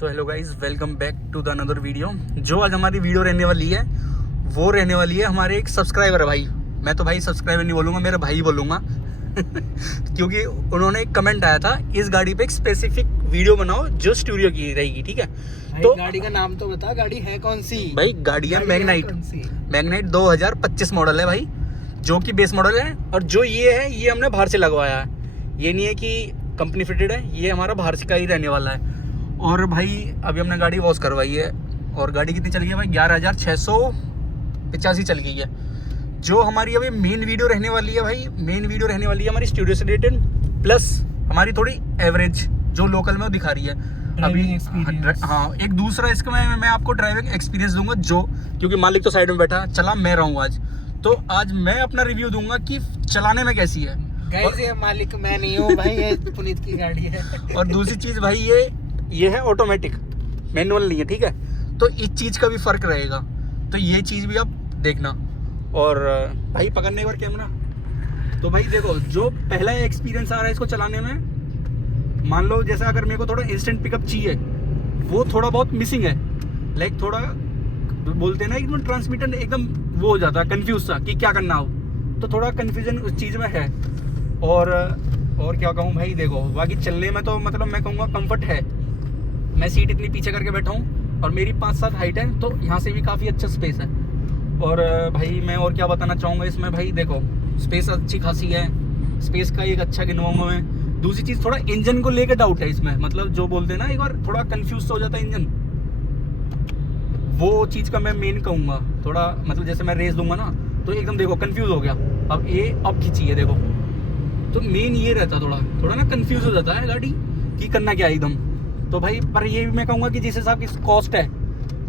So hello guys, welcome back to the another video. जो आज हमारी वीडियो रहने वाली है वो रहने वाली है हमारे एक सब्सक्राइबर है भाई। मैं तो भाई सब्सक्राइबर नहीं बोलूँगा, मेरा भाई बोलूँगा क्योंकि उन्होंने एक कमेंट आया था, इस गाड़ी पे एक स्पेसिफिक वीडियो बनाओ जो स्टूडियो की रहेगी, ठीक है। तो गाड़ी का नाम तो बता, गाड़ी है कौन सी? भाई गाड़ी है मैग्नाइट 2025 मॉडल है भाई, जो कि बेस मॉडल है। और जो ये है ये हमने बाहर से लगवाया है, ये नहीं है कि कंपनी फिटेड है, ये हमारा बाहर से का ही रहने वाला है। और भाई अभी हमने गाड़ी वॉश करवाई है और गाड़ी कितनी चल गई है भाई? 11,685 चल गई है। जो हमारी अभी मेन वीडियो रहने वाली है भाई, मेन वीडियो रहने वाली है हमारी स्टूडियो से रिलेटेड, प्लस हमारी थोड़ी एवरेज जो लोकल में वो दिखा रही है अभी। हाँ, एक दूसरा इसका मैं आपको ड्राइविंग एक्सपीरियंस दूंगा, जो क्योंकि मालिक तो साइड में बैठा, चला मैं रहा हूँ आज, तो आज मैं अपना रिव्यू दूंगा कि चलाने में कैसी है। ये मालिक मैं नहीं हूँ भाई, ये पुनीत की गाड़ी है। और दूसरी चीज़ भाई ये है ऑटोमेटिक, मैनुअल नहीं है, ठीक है। तो इस चीज़ का भी फ़र्क रहेगा, तो ये चीज़ भी आप देखना। और भाई पकड़ने एक बार कैमरा, तो भाई देखो जो पहला एक्सपीरियंस आ रहा है इसको चलाने में, मान लो जैसे अगर मेरे को थोड़ा इंस्टेंट पिकअप चाहिए, वो थोड़ा बहुत मिसिंग है। लाइक थोड़ा बोलते हैं ना एकदम ट्रांसमीटर एकदम वो हो जाता है कंफ्यूज सा कि क्या करना हो, तो थोड़ा कन्फ्यूजन उस चीज़ में है। और क्या कहूँ भाई, देखो बाकी चलने में तो मतलब मैं कहूँगा कंफर्ट है। मैं सीट इतनी पीछे करके बैठा हूँ और मेरी 5-7 हाइट है, तो यहाँ से भी काफ़ी अच्छा स्पेस है। और भाई मैं और क्या बताना चाहूँगा इसमें, भाई देखो स्पेस अच्छी खासी है, स्पेस का एक अच्छा गिनवाऊंगा मैं। दूसरी चीज़ थोड़ा इंजन को लेकर डाउट है इसमें, मतलब जो बोलते हैं ना एक बार थोड़ा कंफ्यूज हो जाता है इंजन, वो चीज़ का मैं मेन कहूँगा। थोड़ा मतलब जैसे मैं रेस दूंगा ना तो एकदम देखो कंफ्यूज हो गया, अब खींची है देखो, तो मेन ये रहता थोड़ा ना कंफ्यूज हो जाता है गाड़ी कि करना क्या एकदम। तो भाई पर ये भी मैं कहूँगा कि जिस हिसाब की कॉस्ट है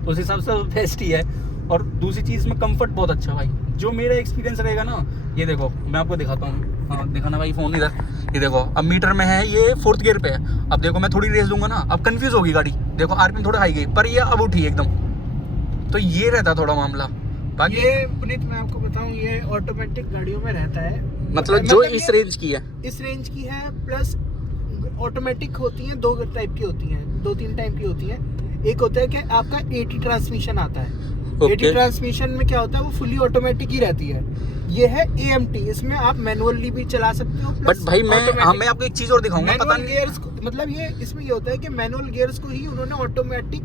उस हिसाब से बेस्ट ही है। और दूसरी चीज़ में कंफर्ट बहुत अच्छा भाई, जो मेरा एक्सपीरियंस रहेगा ना, ये देखो मैं आपको दिखाता हूँ। हाँ दिखाना भाई फ़ोन इधर, ये देखो अब मीटर में है, ये 4th गियर पे है। अब देखो मैं थोड़ी रेस दूंगा ना, अब कंफ्यूज होगी गाड़ी, देखो आरपीएम थोड़ा हाई गई पर ये अब उठी एकदम, तो ये रहता थोड़ा मामला। बाकी ये पुनीत मैं आपको बताऊं, ये ऑटोमेटिक गाड़ियों में रहता है, मतलब जो इस रेंज की है, इस रेंज की है। प्लस ऑटोमेटिक होती हैं, 2 टाइप की होती हैं, 2-3 टाइप की होती हैं। एक होता है कि आपका AT ट्रांसमिशन आता है। AT ट्रांसमिशन में क्या होता है, वो फुली ऑटोमेटिक ही रहती है। ये है AMT, इसमें आप मैनुअली भी चला सकते हो। बट भाई मैं आपको एक चीज और दिखाऊंगा, पता नहीं गियर्स मतलब ये इसमें ये होता है कि मैनुअल गियर्स को ही उन्होंने ऑटोमेटिक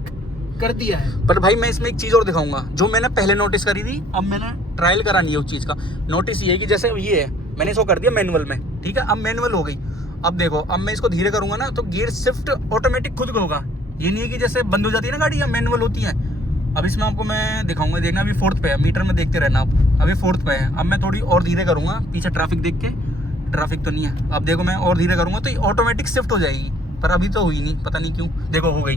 कर दिया है। पर भाई मैं इसमें एक चीज और दिखाऊंगा जो मैंने पहले नोटिस करी थी, अब मैंने ट्रायल करा नहीं है उस चीज का। नोटिस ये है कि जैसे ये है, मैंने इसको कर दिया मैनुअल में, ठीक है, अब मैनुअल हो गई। अब देखो अब मैं इसको धीरे करूंगा ना तो गियर शिफ्ट ऑटोमेटिक खुद को होगा। ये नहीं है कि जैसे बंद हो जाती है ना गाड़ी या मैनुअल होती है। अब इसमें आपको मैं दिखाऊंगा, देखना अभी 4th पे है, मीटर में देखते रहना आप, अभी 4th पे है। अब मैं थोड़ी और धीरे करूंगा, पीछे ट्रैफिक देख के, ट्रैफिक तो नहीं है। अब देखो मैं और धीरे करूंगा तो ये ऑटोमेटिक शिफ्ट हो जाएगी, पर अभी तो हुई नहीं, पता नहीं क्यों, देखो हो गई।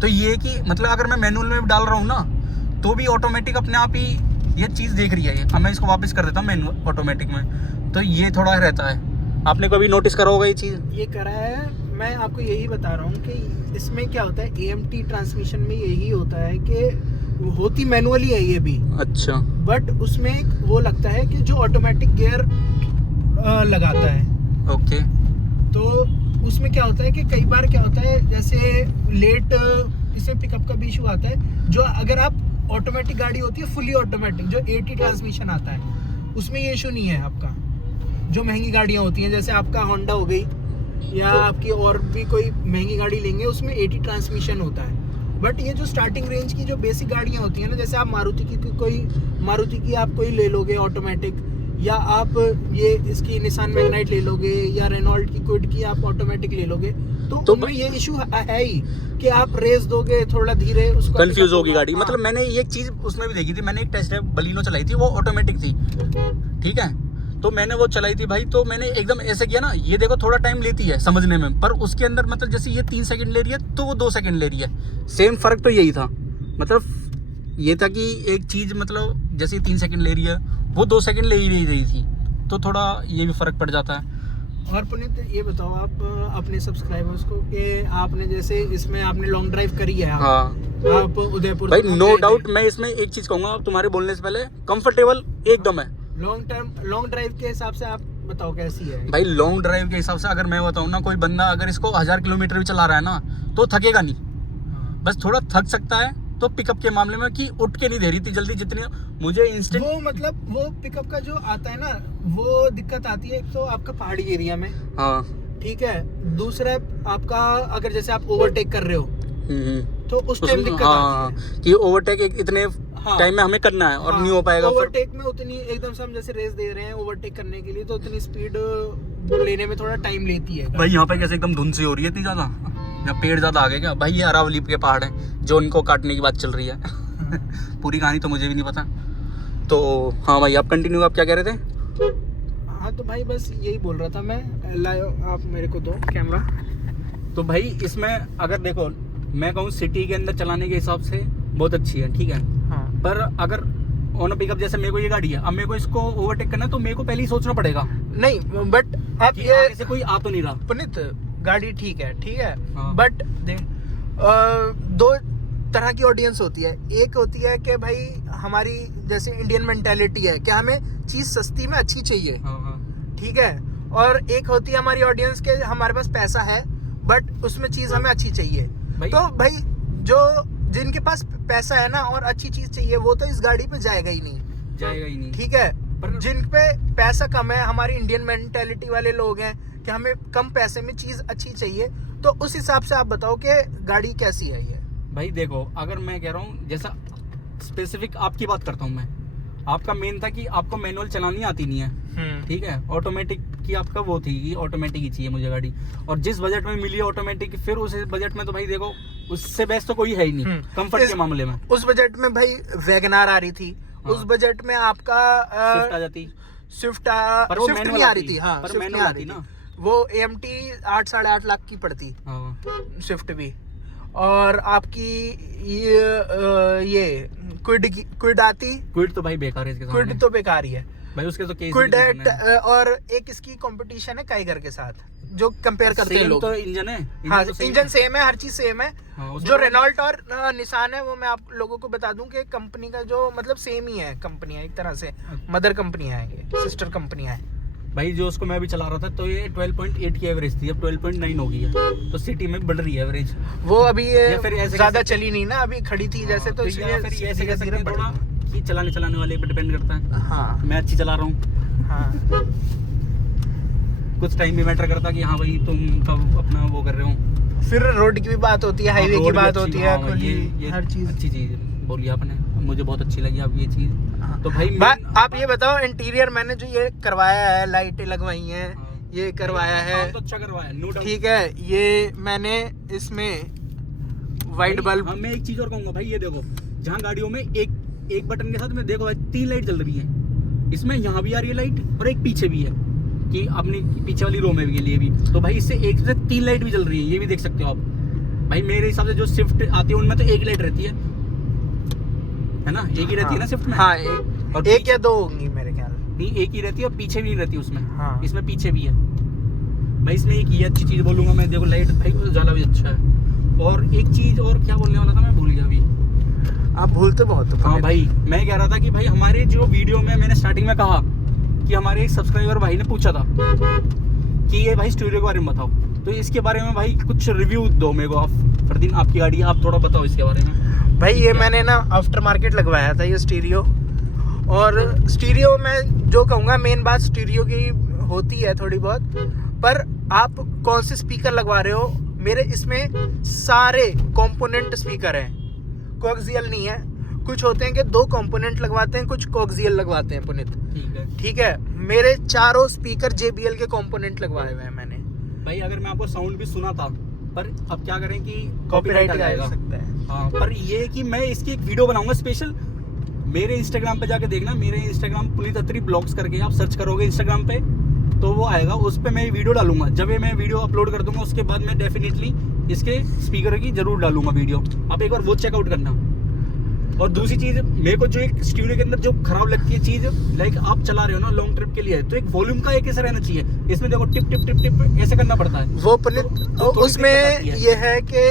तो ये कि मतलब अगर मैं मैनुअल में डाल रहा हूँ ना तो भी ऑटोमेटिक अपने आप ही ये चीज़ देख रही है ये। अब मैं इसको वापस कर देता हूँ मैनुअल ऑटोमेटिक में, तो ये थोड़ा रहता है। आपने कभी नोटिस करा होगा ये चीज़? ये करा है, मैं आपको यही बता रहा हूँ कि इसमें क्या होता है, AMT ट्रांसमिशन में यही होता है कि होती मैनुअली है ये भी, अच्छा, बट उसमें एक वो लगता है कि जो ऑटोमेटिक गियर लगाता है। ओके, तो उसमें क्या होता है कि कई बार क्या होता है, जैसे लेट इसमें पिकअप का भी इशू आता है। जो अगर आप ऑटोमेटिक गाड़ी होती है फुली ऑटोमेटिक, जो AT ट्रांसमिशन आता है, उसमें ये इशू नहीं है आपका। जो महंगी गाड़ियाँ होती हैं, जैसे आपका होंडा हो गई या आपकी और भी कोई महंगी गाड़ी लेंगे, उसमें AT ट्रांसमिशन होता है। बट ये जो स्टार्टिंग रेंज की जो बेसिक गाड़ियाँ होती हैं ना, जैसे आप मारुति की आप कोई ले लोगे ऑटोमेटिक, या आप ये इसकी निसान मैग्नाइट ले लोगे, या रेनॉल्ट की क्विड की आप ऑटोमेटिक ले लोगे, तो उनमें ये इशू है ही कि आप रेस दोगे थोड़ा धीरे, उसको कंफ्यूज होगी गाड़ी। हाँ। मतलब मैंने ये चीज़ उसमें भी देखी थी, मैंने एक टेस्ट ड्राइव बलिनो चलाई थी, वो ऑटोमेटिक थी, ठीक है, तो मैंने वो चलाई थी भाई, तो मैंने एकदम ऐसे किया ना, ये देखो थोड़ा टाइम लेती है समझने में, पर उसके अंदर मतलब जैसे ये 3 सेकंड ले रही है तो वो 2 सेकंड ले रही है, सेम फर्क तो यही था। मतलब ये था कि एक चीज़ मतलब जैसे 3 सेकंड ले रही है वो 2 सेकंड ले ही नहीं रही थी, तो थोड़ा ये भी फ़र्क पड़ जाता है। और पुनीत ये बताओ आप अपने सब्सक्राइबर्स को कि आपने जैसे इसमें आपने लॉन्ग ड्राइव करी है, आप उदयपुर भाई, नो डाउट मैं इसमें एक चीज़ कहूँगा तुम्हारे बोलने से पहले, कंफर्टेबल एकदम है। लॉन्ग ड्राइव के हिसाब से आप बताओ कैसी है भाई लॉन्ग ड्राइव के हिसाब से अगर मैं बताऊँ ना, कोई बंदा अगर इसको 1000 किलोमीटर भी चला रहा है ना तो थकेगा नहीं। बस थोड़ा थक सकता है तो पिकअप के मामले में कि उठ के नहीं दे रही थी जल्दी, जितनी मुझे इंस्टेंट वो मतलब वो पिकअप का जो आता है ना वो दिक्कत आती है। एक तो आपका पहाड़ी एरिया में, हाँ ठीक है, दूसरा आपका अगर जैसे आप ओवरटेक कर रहे हो तो उस टाइम दिक्कत आती है कि ओवरटेक इतने टाइम में हमें करना है और नहीं हो पाएगा। ओवरटेक में उतनी एकदम से हम जैसे रेस दे रहे हैं ओवरटेक करने के लिए तो उतनी स्पीड लेने में थोड़ा टाइम लेती है। भाई यहाँ पे कैसे एकदम धुंध सी हो रही है इतनी ज्यादा, या पेड़ ज्यादा आगे क्या? भाई ये अरावली के पहाड़ है जो उनको काटने की बात चल रही है। पूरी कहानी तो मुझे भी नहीं पता। तो हाँ भाई आप कंटिन्यू, आप क्या कह रहे थे? हाँ तो भाई बस यही बोल रहा था मैं। लाओ आप मेरे को दो कैमरा। तो भाई इसमें अगर देखो मैं कहूँ सिटी के अंदर चलाने के हिसाब से बहुत अच्छी है, ठीक है। हाँ। पर अगर ऑन पिकअप जैसे मेरे को ये गाड़ी है, अब मेरे को इसको ओवरटेक करना है तो मेरे को पहले ही सोचना पड़ेगा। नहीं बट अब कि ये आगे से कोई आ तो नहीं रहा। पुनीत गाड़ी ठीक है, ठीक है, हाँ। बट दो तरह की ऑडियंस होती है। एक होती है कि भाई हमारी जैसे इंडियन मेंटालिटी है कि हमें चीज़ सस्ती में अच्छी चाहिए, ठीक है, और एक होती है हमारी ऑडियंस के हमारे पास पैसा है बट उसमें चीज़ हमें अच्छी चाहिए। तो भाई जो जिनके पास पैसा है ना और अच्छी चीज़ चाहिए वो तो इस गाड़ी पे जाएगा ही नहीं, ठीक है। पर जिन पे पैसा कम है, हमारी इंडियन मेंटालिटी वाले लोग हैं कि हमें कम पैसे में चीज़ अच्छी चाहिए, तो उस हिसाब से आप बताओ कि गाड़ी कैसी है ये। भाई देखो अगर मैं कह रहा हूँ जैसा स्पेसिफिक आपकी बात करता हूँ मैं, आपका मेन था कि आपको मैनुअल चलानी आती नहीं है, ठीक है। ऑटोमेटिक की आपका वो थी कि ऑटोमेटिक ही चाहिए मुझे गाड़ी, और जिस बजट में मिली ऑटोमेटिक, फिर उस बजट में तो भाई देखो उससे बेस्ट तो कोई है ही नहीं कंफर्ट के मामले में। उस बजट में भाई वैगनार आ रही थी, उस बजट में आपका स्विफ्ट आ जाती, स्विफ्ट नहीं आ रही थी, हाँ स्विफ्ट नहीं आ रही ना, वो AMT 8-8.5 लाख की पड़ती स्विफ्ट भी। और आपकी ये क्विड आती, क्विड तो भाई बेकार है, क्विड तो बेकार ही है भाई, उसके तो केस क्विड है। और एक इसकी कंपटीशन है काइगर के साथ जो कंपेयर करते हैं लोग। तो इंजन है, हाँ इंजन सेम है, हर चीज सेम है। जो रेनॉल्ट और निसान है वो मैं आप लोगों को बता दूं कि कंपनी का जो मतलब सेम ही है, कंपनी है एक तरह से, मदर कंपनियां हैं ये, सिस्टर कंपनियां हैं भाई। जो उसको मैं भी चला रहा था तो ये 12.8 की एवरेज थी, अब 12.9 हो गई है, तो सिटी में बढ़ रही है एवरेज। वो अभी ज्यादा चली नहीं ना, अभी खड़ी थी जैसे, तो इसलिए ऐसे कह सकते हैं थोड़ा कि चलाने वाले पे डिपेंड करता है। हाँ मैं अच्छी चला रहा हूँ, हाँ कुछ टाइम भी मैटर करता कि हाँ भाई तुम कब अपना वो कर रहे हो। फिर रोड की भी बात होती है, हाईवे की बात होती है, ये हर चीज अच्छी चीज बोली आपने, मुझे बहुत अच्छी लगी आप ये चीज। तो भाई आप ये बताओ इंटीरियर मैंने जो ये करवाया है, लाइटें लगवाई हैं, ये करवाया है तो अच्छा करवाया, ठीक है। ये मैंने इसमें वाइट बल्ब, मैं एक चीज और कहूंगा भाई, ये देखो जहाँ गाड़ियों में एक बटन के साथ में देखो भाई 3 लाइट जल रही है, इसमें यहाँ भी आ रही है लाइट और एक पीछे भी है कि अपनी पीछे वाली रो में के लिए भी, तो भाई इससे 1 से 3 लाइट भी जल रही है, ये भी देख सकते हो आप। भाई मेरे हिसाब से जो स्विफ्ट आती है उनमें तो 1 लाइट रहती है ना, एक ही रहती है ना स्विफ्ट में। हाँ एक या 2 होंगी मेरे ख्याल नहीं, एक ही रहती है और पीछे भी नहीं रहती उसमें। हाँ। इसमें पीछे भी है भाई, इसमें एक ये अच्छी चीज बोलूंगा मैं, देखो लाइट भाई उजाला भी अच्छा है। और एक चीज और क्या बोलने वाला था मैं भूल गया अभी। आप भूलते बहुत हो। हाँ भाई मैं कह रहा था कि भाई हमारे जो वीडियो में मैंने स्टार्टिंग में कहा कि हमारे एक सब्सक्राइबर भाई ने पूछा था कि ये भाई स्टूडियो के बारे में बताओ, तो इसके बारे में भाई कुछ रिव्यू दो मेरे को। आप फरदीन आपकी गाड़ी है, आप थोड़ा बताओ इसके बारे में। भाई ये मैंने ना आफ्टर मार्केट लगवाया था ये स्टीरियो, और स्टीरियो में जो कहूँगा मेन बात स्टीरियो की होती है थोड़ी बहुत, पर आप कौन से स्पीकर लगवा रहे हो। मेरे इसमें सारे कंपोनेंट स्पीकर हैं, कोएक्सियल नहीं है। कुछ होते हैं कि 2 कंपोनेंट लगवाते हैं, कुछ कोएक्सियल लगवाते हैं पुनीत, ठीक है। मेरे चारों स्पीकर JBL के कंपोनेंट लगवाए हुए हैं मैंने। भाई अगर मैं आपको साउंड भी सुना था, पर अब क्या करें कि कॉपीराइट आ सकता है। हाँ, पर ये कि मैं इसकी एक वीडियो बनाऊंगा स्पेशल, मेरे इंस्टाग्राम पे जाके देखना, मेरे इंस्टाग्राम पुनीत अत्री ब्लॉग्स करके आप सर्च करोगे इंस्टाग्राम पे तो वो आएगा, उस पे मैं वीडियो डालूंगा। जब ये मैं वीडियो अपलोड कर दूंगा उसके बाद मैं डेफिनेटली इसके स्पीकर की जरूर डालूंगा वीडियो, आप एक बार वो चेकआउट करना। और दूसरी चीज मेरे को जो एक स्टूडियो के अंदर जो खराब लगती है चीज, लाइक आप चला रहे हो ना लॉन्ग ट्रिप के लिए, तो एक वॉल्यूम का एक ऐसा रहना चाहिए। इसमें देखो टिप टिप टिप टिप ऐसे करना पड़ता है वो तो उसमें ये है कि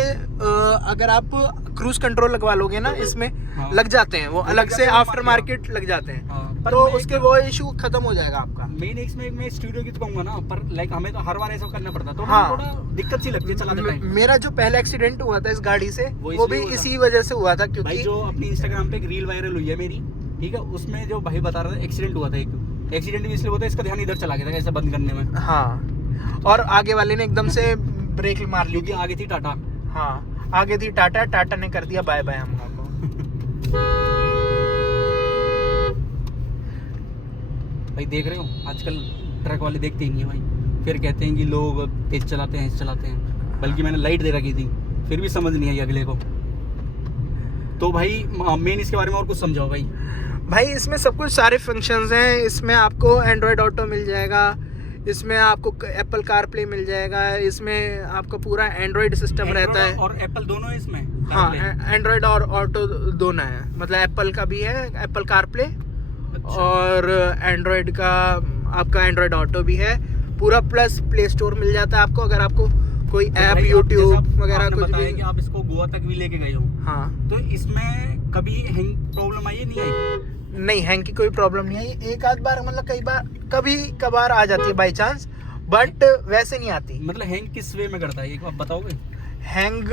अगर आप क्रूज कंट्रोल लगवा लोगे ना इसमें, हाँ, लग जाते हैं वो अलग से आफ्टर मार्केट लग जाते हैं। हाँ, पर तो मैं उसके वो इशू खत्म हो जाएगा आपका। मेन इसमें मैं स्टूडियो की तो कहूंगा ना, पर लाइक हमें तो हर बार ऐसा करना पड़ता, तो हाँ। थोड़ा दिक्कत सी लगती है चलाते टाइम। मेरा जो पहला एक्सीडेंट हुआ था इस गाड़ी से वो वो भी इसलिए हुआ था। इसी वजह से हुआ था, भाई क्योंकि जो अपनी इंस्टाग्राम पे एक रील वायरल हुई है मेरी, ठीक है, उसमें जो भाई बता रहा था एक्सीडेंट हुआ था, एक एक्सीडेंट भी इसलिए हुआ था, इसका ध्यान इधर चला गया था ऐसा बंद करने में, हाँ, और आगे वाले ने एकदम से ब्रेक मार ली क्योंकि थी। आगे थी टाटा। हाँ, आगे थी टाटा, टाटा ने कर दिया बाय बाय हम लोग को। भाई देख रहे हो आजकल ट्रक वाले देखते ही नहीं है भाई, फिर कहते हैं कि लोग तेज चलाते हैं, ऐसे चलाते हैं, बल्कि मैंने लाइट दे रखी थी फिर भी समझ नहीं आई अगले को। तो भाई मेन इसके बारे में और कुछ समझाओ भाई। भाई इसमें सब कुछ सारे फंक्शंस हैं। इसमें आपको एंड्रॉयड ऑटो मिल जाएगा, इसमें आपको एप्पल कारप्ले मिल जाएगा, इसमें आपका पूरा एंड्रॉयड सिस्टम रहता है। और एप्पल दोनों है इसमें? हाँ, एंड्रॉयड और ऑटो दोनों है, मतलब एप्पल का भी है, एप्पल कारप्ले, अच्छा। और एंड्रॉयड का आपका एंड्रॉयड ऑटो भी है पूरा, प्लस प्ले स्टोर मिल जाता है आपको, अगर आपको कोई तो ऐप भाई यूट्यूब जैसा वगैरह आपने कुछ बताया भी। कि आप इसको गोवा तक भी लेके गए हो, हाँ, तो इसमें कभी हैंग प्रॉब्लम आई है, नहीं आई? नहीं, हैंग की कोई प्रॉब्लम नहीं आई। एक आध बार, मतलब कई बार, कभी कभार आ जाती है बाई चांस, बट वैसे नहीं आती। मतलब हैंग किस वे में करता है एक बार बताओगे? हैंग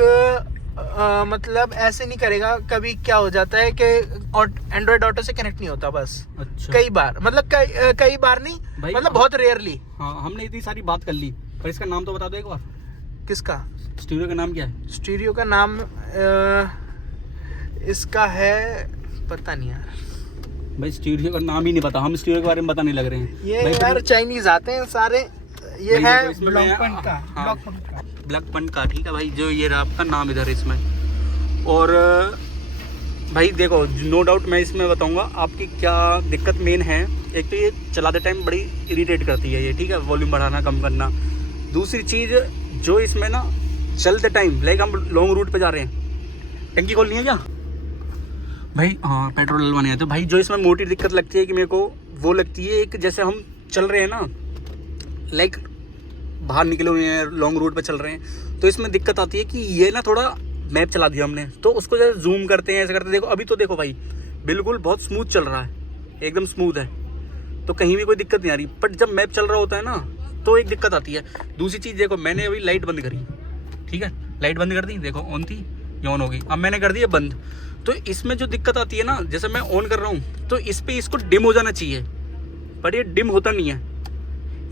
मतलब ऐसे नहीं करेगा। कभी क्या हो जाता है कि एंड्रॉयड ऑटो से कनेक्ट नहीं होता, बस अच्छा। कई बार, मतलब कई बार नहीं, भाई, मतलब बहुत रेयरली। हाँ, हमने इतनी सारी बात कर ली, पर इसका नाम तो बता दो एक बार। किसका? स्टूडियो का नाम क्या है? स्टीरियो का नाम इसका है, पता नहीं यार, भाई स्टूडियो का नाम ही नहीं पता, हम स्टूडियो के बारे में बताने लग रहे हैं। ये भाई, यार चाइनीज आते हैं सारे। ये नहीं, है देखो, इसमें मैं- ब्लॉकपॉइंट का, हाँ। ब्लॉकपॉइंट का। ब्लैक पंट का, ठीक है भाई, जो ये रहा आपका नाम इधर इसमें। और भाई देखो, नो डाउट मैं इसमें बताऊंगा आपकी क्या दिक्कत मेन है। एक तो ये चलाते टाइम बड़ी इरिटेट करती है ये, ठीक है, वॉल्यूम बढ़ाना कम करना। दूसरी चीज़ जो इसमें ना चलते टाइम, लाइक हम लॉन्ग रूट पे जा रहे हैं, टंकी खोलनी है क्या भाई? हाँ, पेट्रोल डलवाने हैं। तो भाई जो इसमें मोटी दिक्कत लगती है कि मेरे को वो लगती है, एक जैसे हम चल रहे हैं ना, लाइक बाहर निकले हुए हैं, लॉन्ग रूट पे चल रहे हैं, तो इसमें दिक्कत आती है कि ये ना थोड़ा मैप चला दिया हमने, तो उसको जैसे जूम करते हैं, ऐसे करते हैं। देखो अभी तो देखो भाई, बिल्कुल बहुत स्मूथ चल रहा है, एकदम स्मूथ है, तो कहीं भी कोई दिक्कत नहीं आ रही। बट जब मैप चल रहा होता है ना, तो एक दिक्कत आती है। दूसरी चीज़ देखो, मैंने अभी लाइट बंद करी, ठीक है, लाइट बंद कर दी, देखो ऑन थी, ये ऑन हो गई, अब मैंने कर दी है बंद। तो इसमें जो दिक्कत आती है ना, जैसे मैं ऑन कर रहा हूँ, तो इस पर इसको डिम हो जाना चाहिए, बट ये डिम होता नहीं है।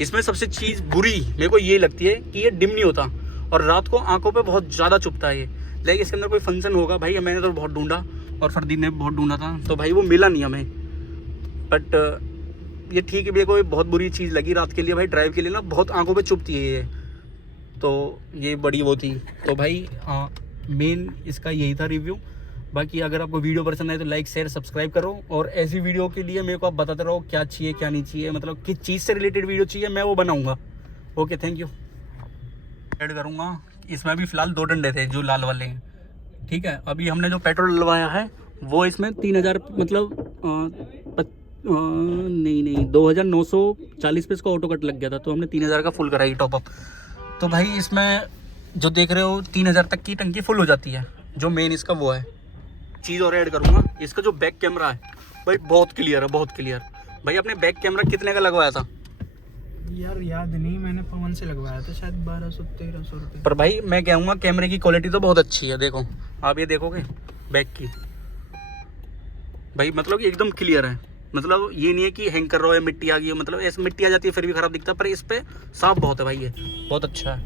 इसमें सबसे चीज़ बुरी मेरे को ये लगती है कि ये डिम नहीं होता, और रात को आंखों पे बहुत ज़्यादा चुभता है ये। लाइक इसके अंदर कोई फंक्शन होगा भाई, मैंने तो बहुत ढूंढा, और फरदीन ने बहुत ढूंढा था, तो भाई वो मिला नहीं हमें। बट ये ठीक है, मेरे को बहुत बुरी चीज़ लगी रात के लिए भाई, ड्राइव के लिए ना बहुत आंखों पे चुभती है ये, तो ये बड़ी वो थी। तो भाई मेन इसका यही था रिव्यू। बाकी अगर आपको वीडियो पसंद आए तो लाइक शेयर सब्सक्राइब करो, और ऐसी वीडियो के लिए मेरे को आप बताते रहो क्या चाहिए क्या नहीं चाहिए, मतलब किस चीज़ से रिलेटेड वीडियो चाहिए, मैं वो बनाऊंगा। Okay, thank you. ऐड करूँगा, इसमें भी फ़िलहाल 2 डंडे थे जो लाल वाले हैं, ठीक है। अभी हमने जो पेट्रोल डलवाया है वो इसमें 3000, मतलब नहीं 2940 पे इसका ऑटो कट लग गया था, तो हमने 3000 का फुल कराई टॉपअप। तो भाई इसमें जो देख रहे हो 3000 तक की टंकी फुल हो जाती है, जो मेन इसका वो है। चीज़ और ऐड करूँगा, इसका जो बैक कैमरा है भाई बहुत क्लियर है, बहुत क्लियर। भाई आपने बैक कैमरा कितने का लगवाया था यार? याद नहीं, मैंने पवन से लगवाया था शायद 1200-1300 रुपये। पर भाई मैं कहूँगा कैमरे की क्वालिटी तो बहुत अच्छी है। देखो आप ये देखोगे बैक की, भाई मतलब एकदम क्लियर है, मतलब ये नहीं है कि हैंग कर रहा हो या मिट्टी आ गई हो, मतलब ऐसे मिट्टी आ जाती है फिर भी ख़राब दिखता है, पर इस पर साफ बहुत है भाई, ये बहुत अच्छा है।